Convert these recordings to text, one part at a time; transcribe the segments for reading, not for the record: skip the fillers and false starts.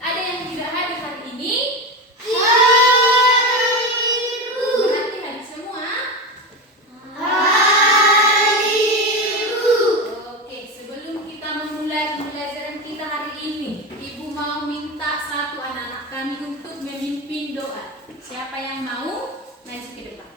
Ada yang tidak hadir hari ini? Hadir. Berarti hadir semua? Hadir. Oke, sebelum kita memulai pembelajaran kita hari ini, Ibu mau minta satu anak-anak kami untuk memimpin doa. Siapa yang mau maju ke depan?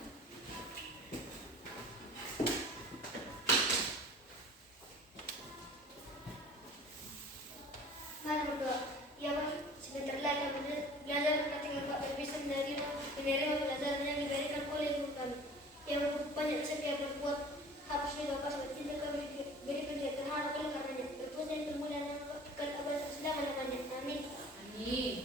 Mari berdoa. Ya Bapa, sebentar lagi kami belajar dengan Pak bisa menerima pelajaran yang diberikan oleh Ibu kami. Ya Bapa, banyak setiap berbuat hapusnya Bapa sampai tidak kami berikan dia terhadap oleh karenanya. Berpuasa yang termulia nama kekal abad selama-lamanya. Amin. Amin.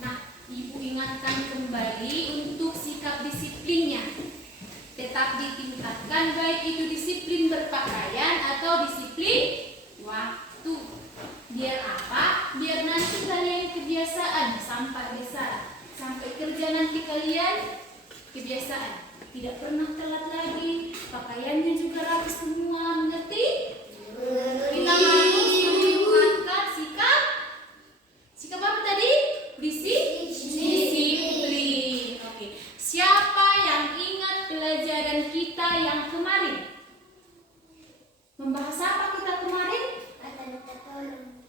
Nah, Ibu ingatkan kembali untuk sikap disiplinnya. Tetap ditingkatkan, baik itu disiplin berpakaian atau disiplin waktu. Biar apa? Biar nanti kalian kebiasaan sampai besar, sampai kerja nanti kalian kebiasaan. Tidak pernah telat lagi, pakaiannya juga rapi semua, mengerti? Kita harus meningkatkan sikap apa tadi? Disiplin. Oke. Siapa yang ingat pelajaran kita yang kemarin? Membahas apa kita kemarin?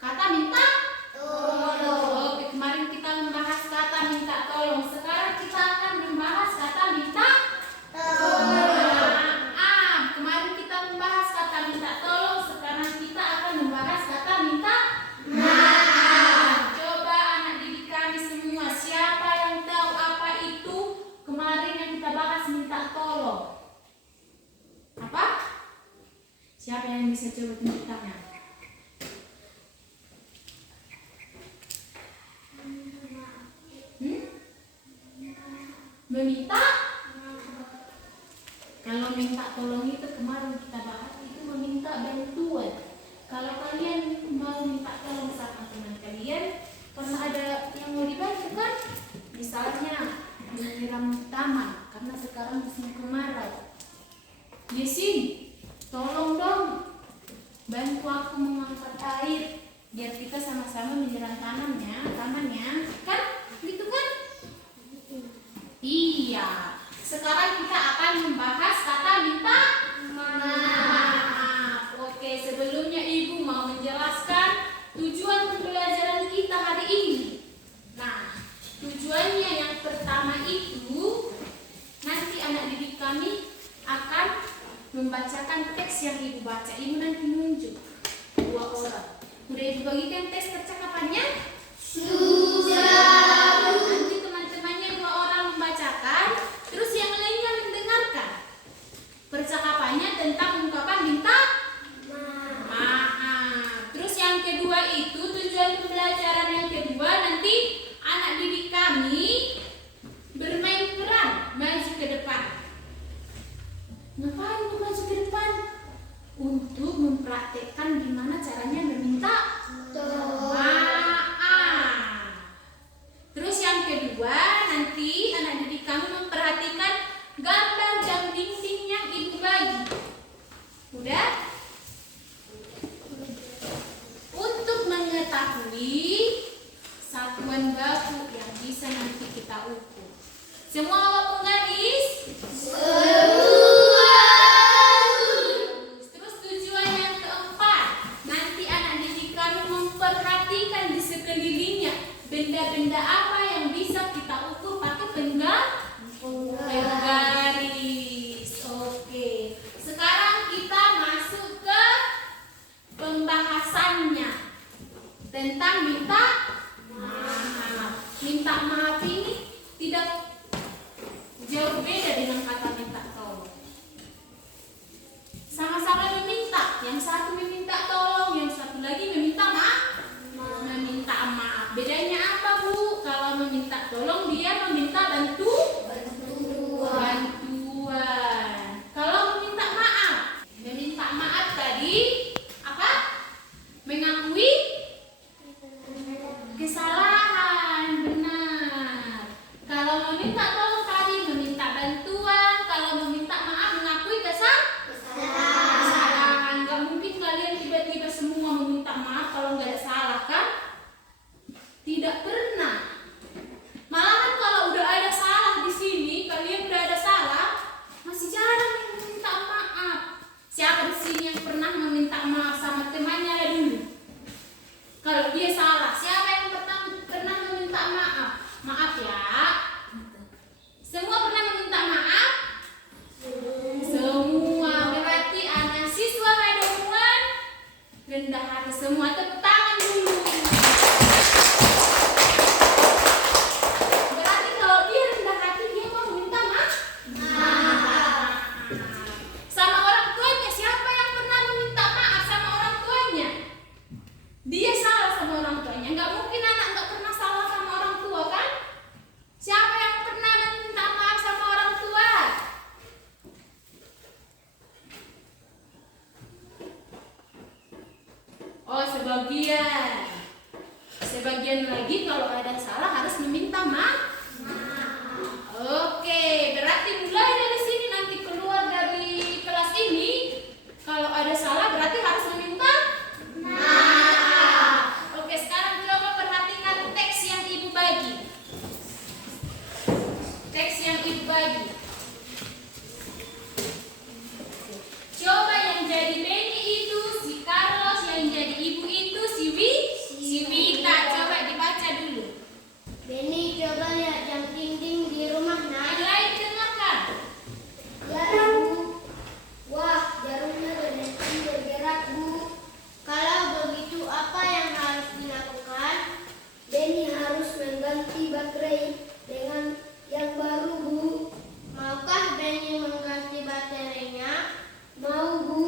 Kata minta tolong. Oke, kemarin kita membahas kata minta tolong. Sekarang kita akan membahas kata minta maaf. Kemarin kita membahas kata minta tolong. Sekarang kita akan membahas kata minta maaf. Coba anak didik kami semua, siapa yang tahu apa itu kemarin yang kita bahas minta tolong? Apa? Siapa yang bisa coba tunjuk tangan? Meminta? Kalau minta tolong itu kemarin kita bahas itu meminta bantuan. Kalau kalian mau minta tolong sama teman kalian, karena ada yang mau dibantu kan? Misalnya menyiram taman karena sekarang musim kemarau. Yesin, tolong dong bantu aku mengangkat air biar kita sama-sama menyiram tamannya, kan? Gitu kan? Iya. Sekarang kita akan membahas kata minta maaf. Oke, sebelumnya Ibu mau menjelaskan tujuan pembelajaran kita hari ini. Nah, tujuannya yang pertama itu nanti anak didik kami akan membacakan teks yang Ibu baca. Ibu nanti nunjuk 2 orang. Udah Ibu bagikan tes percakapannya? Sudah. Nanti teman-temannya 2 orang membacakan, terus yang lainnya mendengarkan percakapannya tentang ungkapan minta maaf. Terus yang kedua itu tujuan pembelajaran yang kedua nanti anak didik kami bermain peran maju ke depan. Ngapain untuk maju ke depan? Untuk mempraktekkan gimana caranya meminta maaf. Terus yang kedua nanti anak didik kami memperhatikan gambar jam dinding yang Ibu bagi. Udah? Untuk mengetahui satuan baku yang bisa nanti kita ukur. Semua bawa penggaris? Terus tujuan yang keempat, nanti anak didik kami memperhatikan di sekelilingnya benda-benda apa yang bisa kita ukur pakai penggaris. Oke. Sekarang kita masuk ke pembahasannya tentang minta maaf. Minta maaf ini tidak jauh beda dengan kata minta tolong. Sama-sama meminta, yang satu meminta tolong, yang satu lagi meminta maaf. Meminta maaf. Bedanya apa, Bu? Kalau meminta tolong dia meminta bantuan. Kalau meminta maaf tadi apa? Mengakui kesalahan. Benar. Kalau meminta tolong tadi meminta bantuan, kalau meminta maaf mengakui kesalahan. sini yang pernah meminta maaf sama temannya dulu? Kalau dia salah, siapa yang pernah meminta maaf? Maaf ya. Semua pernah meminta maaf? Semua. Berarti anak siswa Medomuan rendah hati semua. Tepuk tangan dulu. Berarti kalau dia rendah hati, dia mau meminta maaf? Sama orang tuanya, siapa yang pernah meminta maaf sama orang tuanya? Dia salah sama orang tuanya. Nggak mungkin anak nggak pernah salah sama orang tua kan? Siapa yang pernah meminta maaf sama orang tua? Oh, sebagian. Sebagian lagi kalau ada salah harus meminta maaf. Oke, berarti mulai dari sini nanti keluar dari kelas ini, kalau ada salah berarti harus meminta maaf. Oke, sekarang coba perhatikan teks yang ibu bagi. Teks yang ibu bagi. Coba yang jadi Benny itu si Carlos, yang jadi ibu itu si Wita. Coba dibaca dulu. Benny, coba lihat jam dinding di rumah, Nak. Yang lain dengarkan. Ya, Ibu. Wah, jarumnya berhenti bergerak, Bu. Kalau begitu, apa yang harus dilakukan? Benny harus mengganti baterai dengan yang baru, Bu. Maukah Benny mengganti baterainya? Mau, Bu.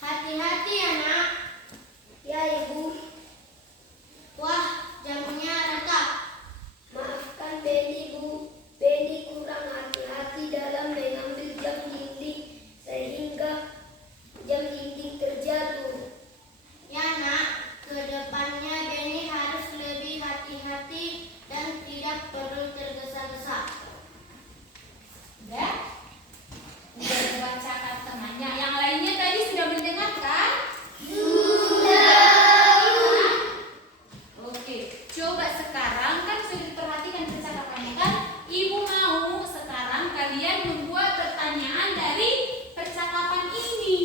Hati-hati ya, Nak. Ya, Ibu. Wah, jamnya retak. Maafkan Benny, Bu. Benny kurang hati-hati dalam mengambil jam dinding sehingga jam dinding terjatuh. Ya, Nak. Kedepannya Benny harus lebih hati-hati dan tidak perlu tergesa-gesa. Udah? Udah dibacakan temannya. Yang lainnya tadi sudah mendengarkan? Oke, coba sekarang kan sudah diperhatikan percakapannya kan? Ibu mau sekarang kalian membuat pertanyaan dari percakapan ini.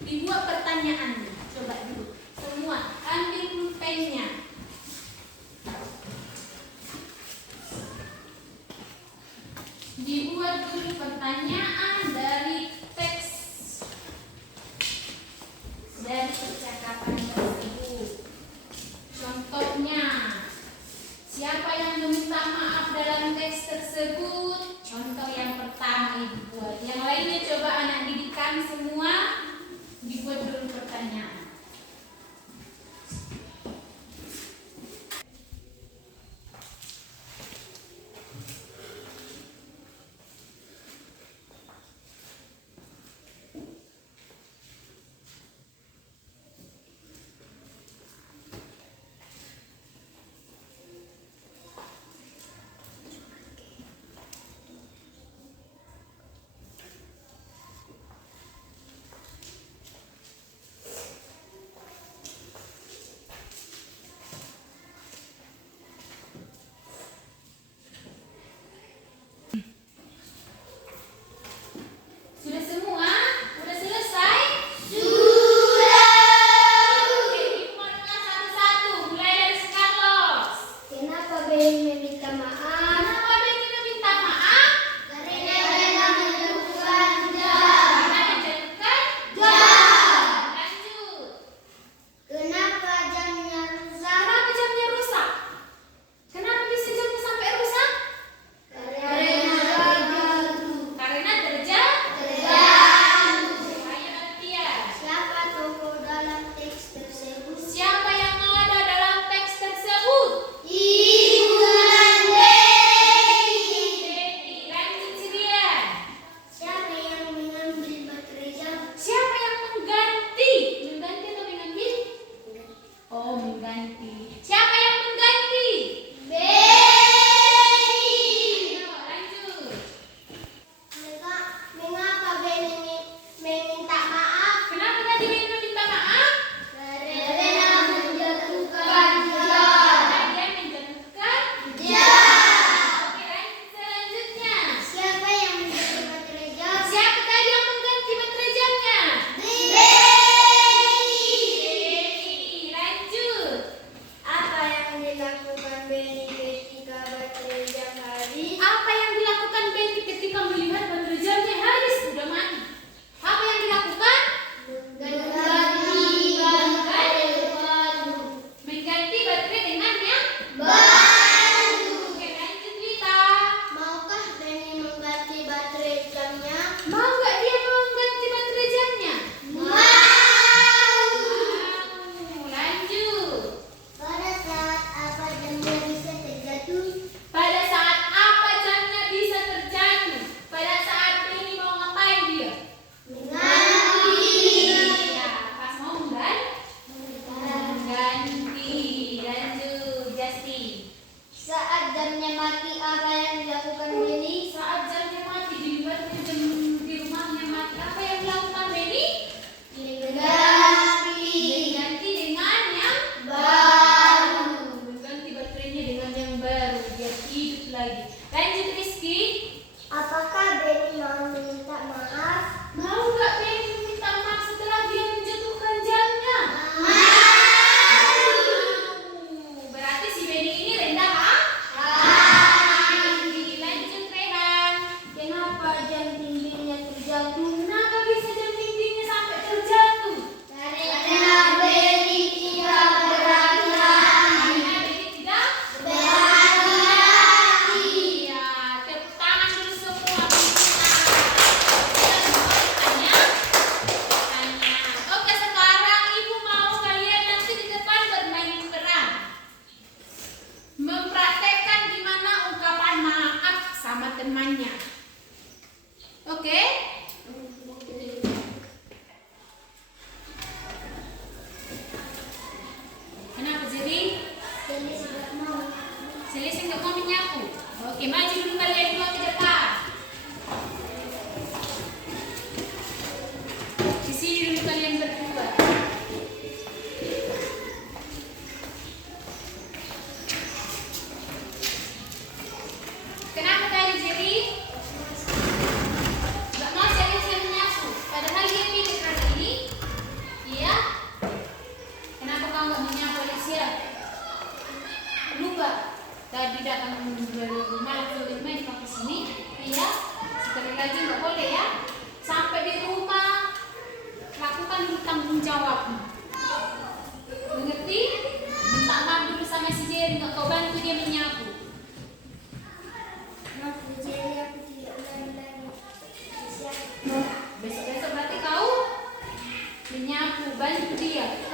Dibuat pertanyaannya. Coba dulu. Semua ambil pulpennya. Dibuat dulu pertanyaan dari teks dari percakapan tersebut. Contohnya, siapa yang meminta maaf dalam teks tersebut? Contoh yang pertama ibu buat. Yang lainnya coba anak didik kami semua dibuat dulu pertanyaan.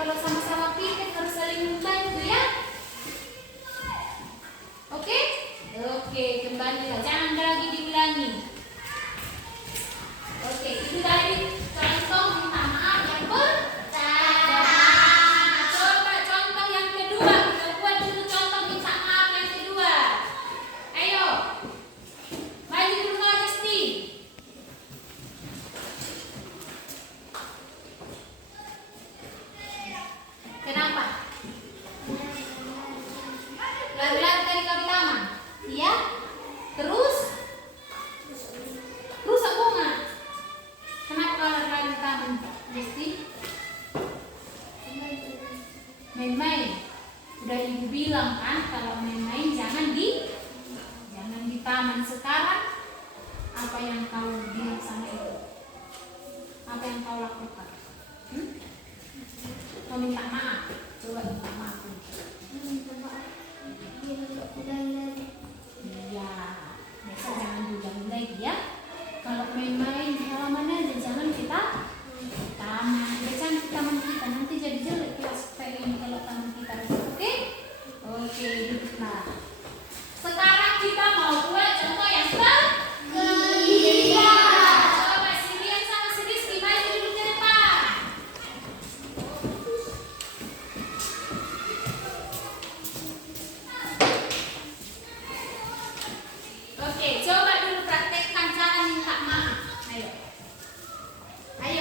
kalau sama-sama pikir harus saling membantu ya. Oke? Oke, kembali lah. Jangan lagi diulangi. Oke, itu tadi contoh minta maaf yang pertama. Coba contoh yang kedua. Kita buat dulu contoh minta maaf yang kedua. Ayo. Maju dulu Kak Justi. Kenapa? Lari-lari tadi kau di taman. Iya? Terus? Rusak bunga. Kenapa kau lari-lari di taman, Justi? Main-main. Udah ibu bilang kan kalau main-main jangan di taman. Sekarang apa yang kau bilang sama ibu? Apa yang kau lakukan? Kau minta maaf. Coba minta maaf. Minta maaf. Dia nggak ulangi lagi. Iya, biasa jangan diulangi lagi ya. Kalau main-main di halaman aja jangan kita taman. Ya cantik taman kita, nanti jadi jelek kelas kayak ini kalau taman kita rusak. Oke? Oke, duduklah. Sekarang kita mau buat contoh yang ketiga. Coba Silian sama si Rizky maju dulu ke depan. Oke, coba dulu praktekkan cara minta maaf. Ayo. Ayo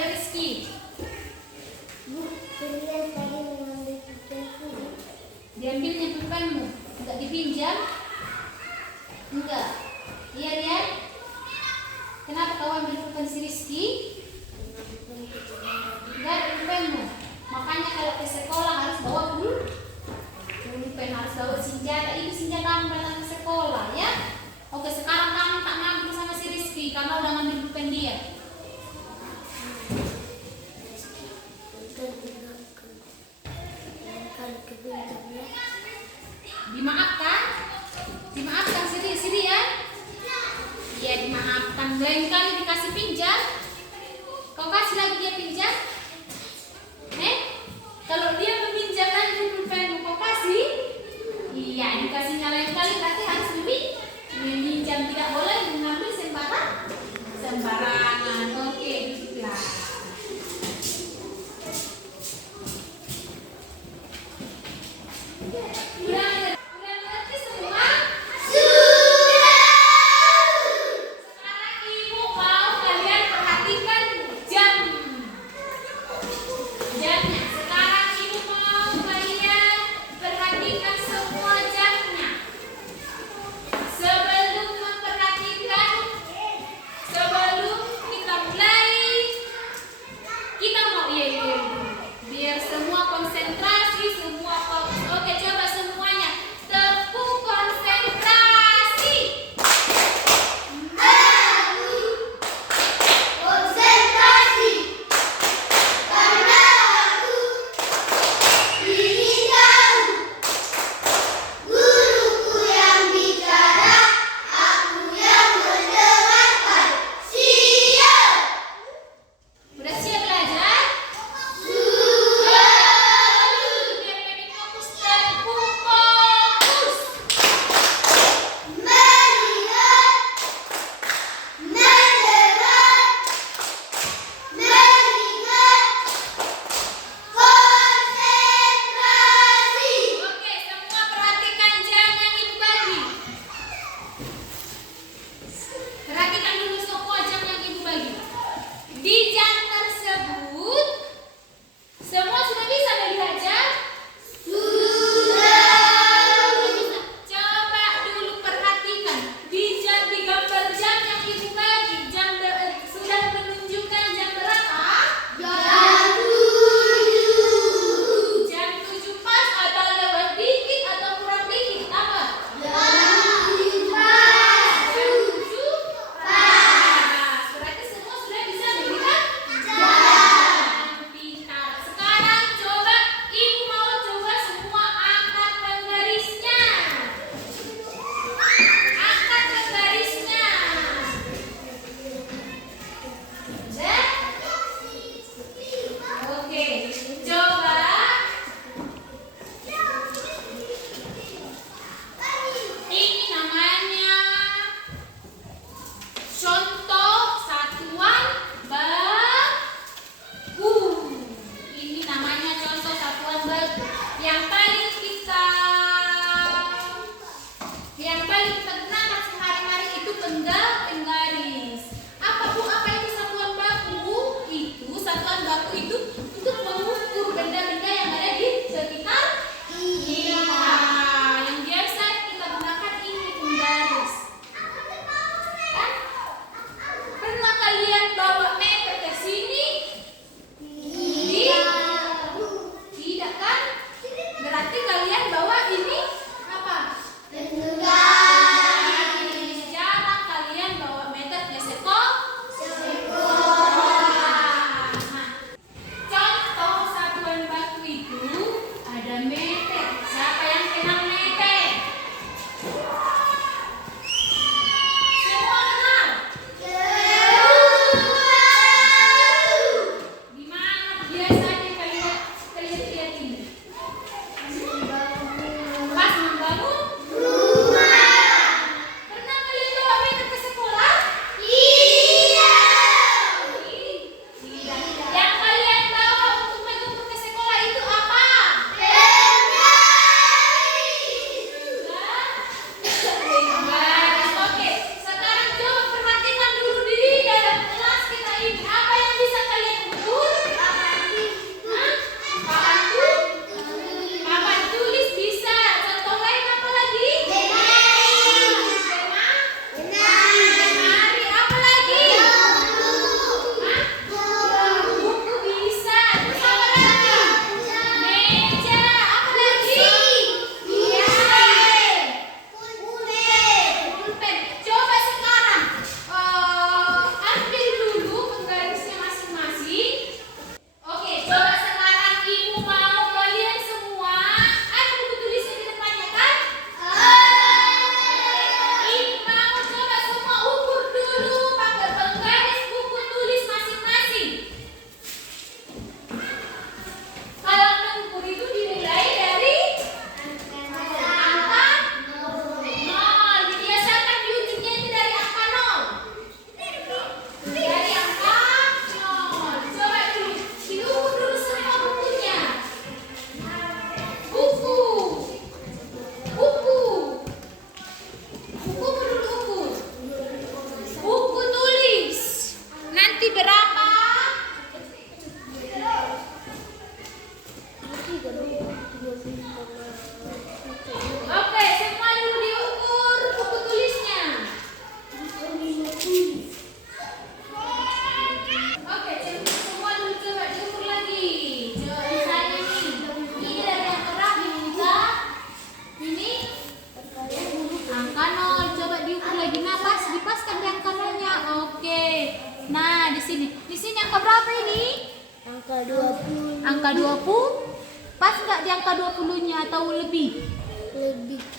Angka 20. Pas nggak di angka 20-nya atau lebih?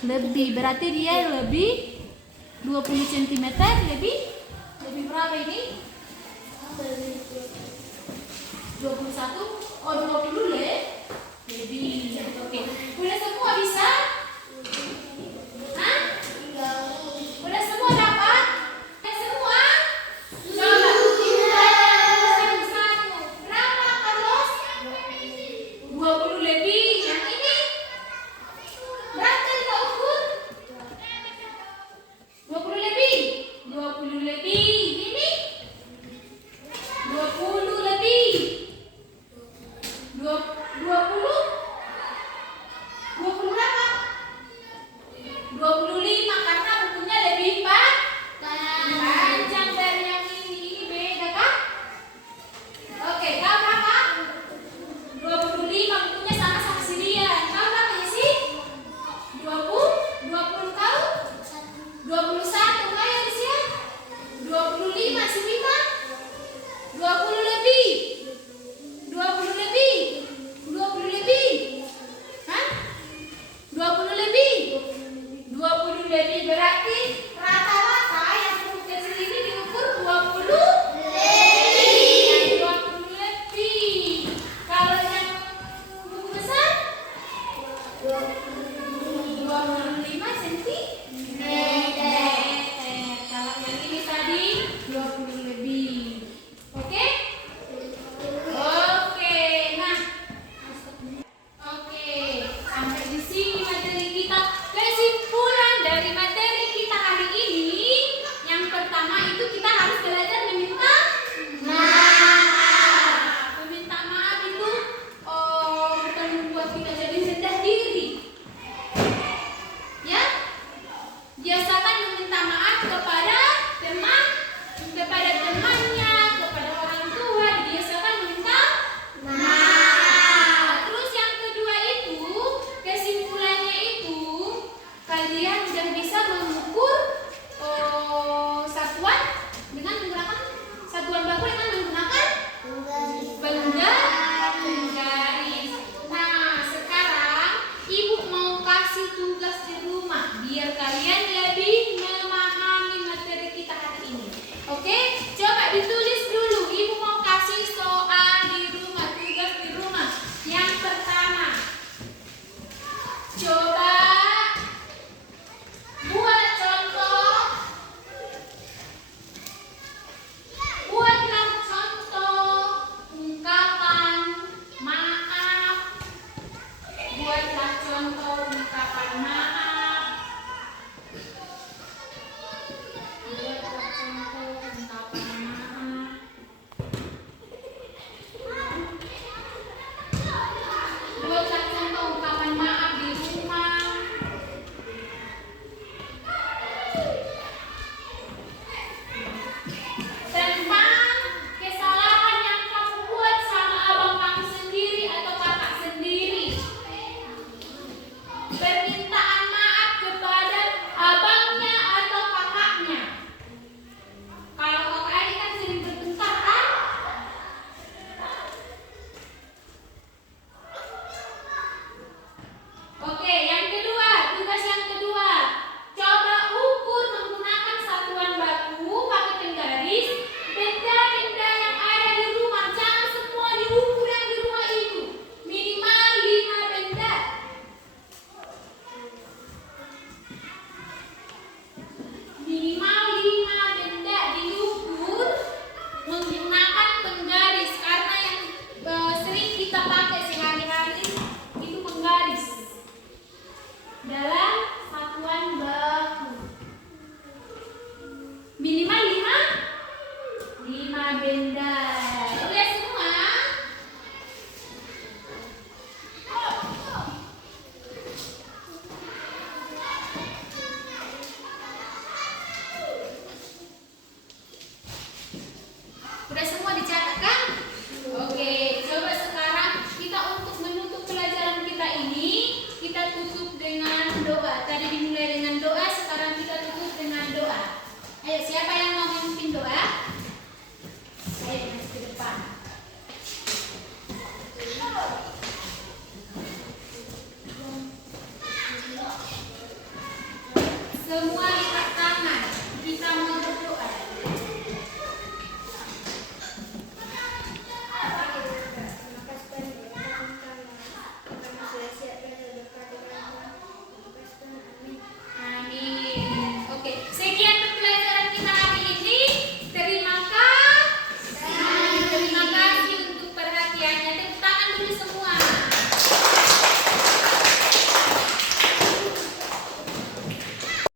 Lebih. Berarti dia lebih 20 cm lebih berapa ini? 21. Oh, 20 le.